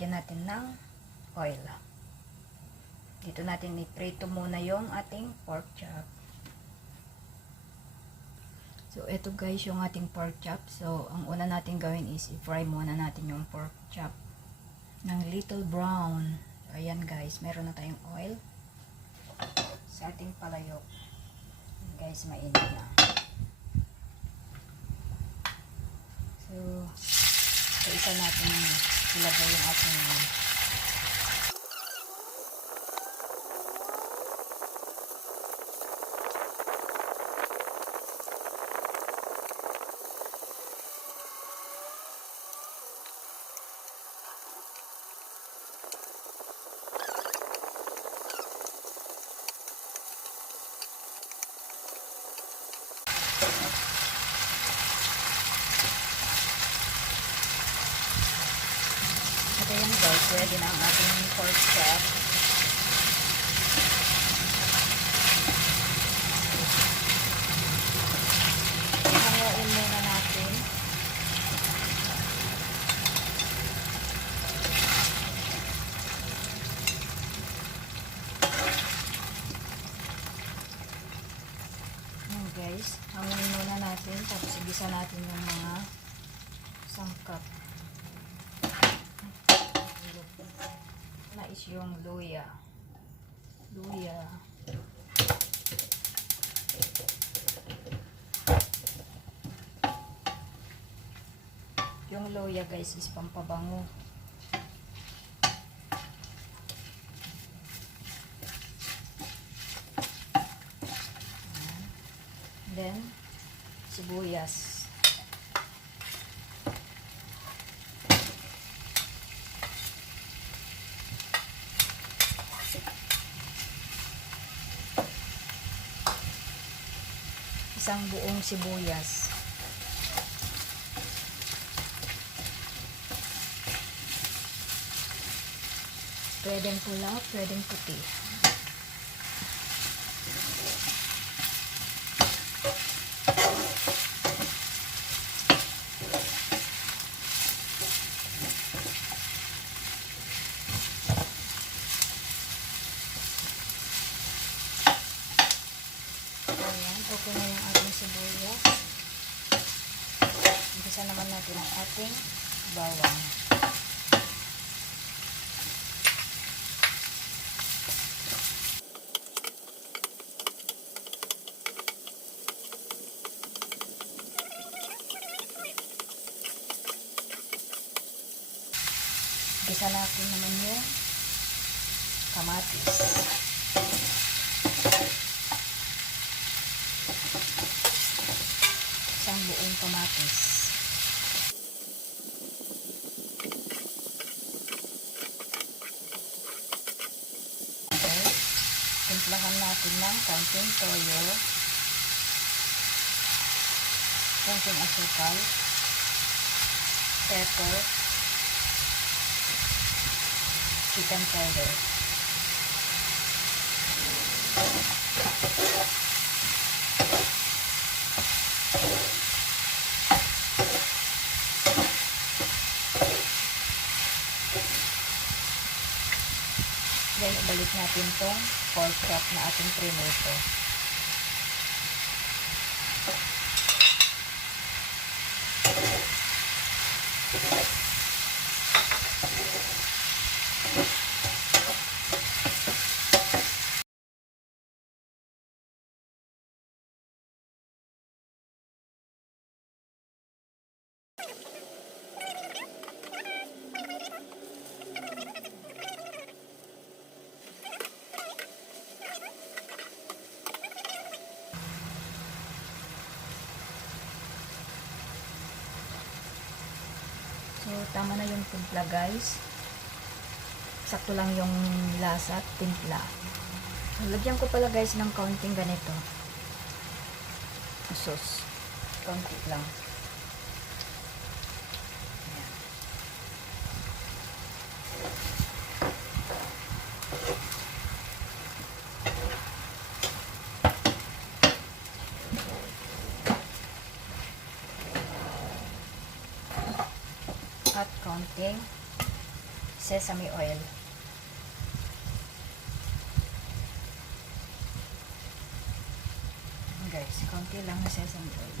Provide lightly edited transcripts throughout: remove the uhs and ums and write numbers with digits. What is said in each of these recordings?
lagyan natin ng oil. Dito natin i-prito muna yung ating pork chop. So, ito guys yung ating pork chop. So, ang una natin gawin is i-fry muna natin yung pork chop ng little brown. So, ayan guys, meron na tayong oil sa ating palayok. Ayan guys, mainit na. So, isa natin ilagay yung ating at ayan guys, ready na ang ating pork chop. Hanguin muna natin. Ayan guys, hanguin muna natin, tapos igisa natin yung mga sangkap. Na is yung luya. Yung luya guys is pampabango. Then sibuyas. Isang buong sibuyas. Pwedeng pula, pwedeng puti. Okay na yung ating sibuyas. Umpisa naman natin ang ating bawang. Umpisa natin naman yung kamatis. Isang buong kamatis. Okay. Timplahan natin ng konting toyo, konting asukal, pepper, chicken powder. Then, ibalik natin tong pork chop na ating prinoto. So, tama na yung timpla guys. Sakto lang yung lasa at timpla. So, lagyan ko pala guys ng kaunting ganito. Sauce. Kaunti lang. Ayan. At kaunting sesame oil. Guys, konti lang na sesame oil.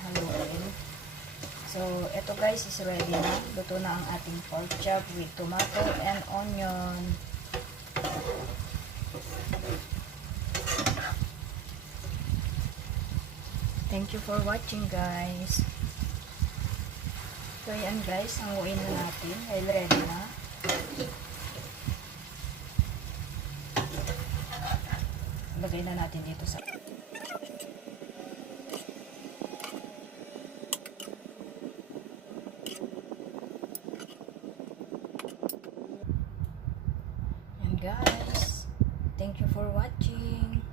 Haluin. So, ito guys is ready na. Luto na ang ating pork chop with tomato and onion. Thank you for watching guys. So, yan guys, hanguin na natin. Dahil ready na. Lagay na natin dito sa yan guys. Thank you for watching.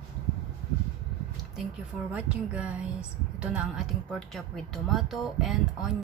Thank you for watching guys. Ito na ang ating pork chop with tomato and onion.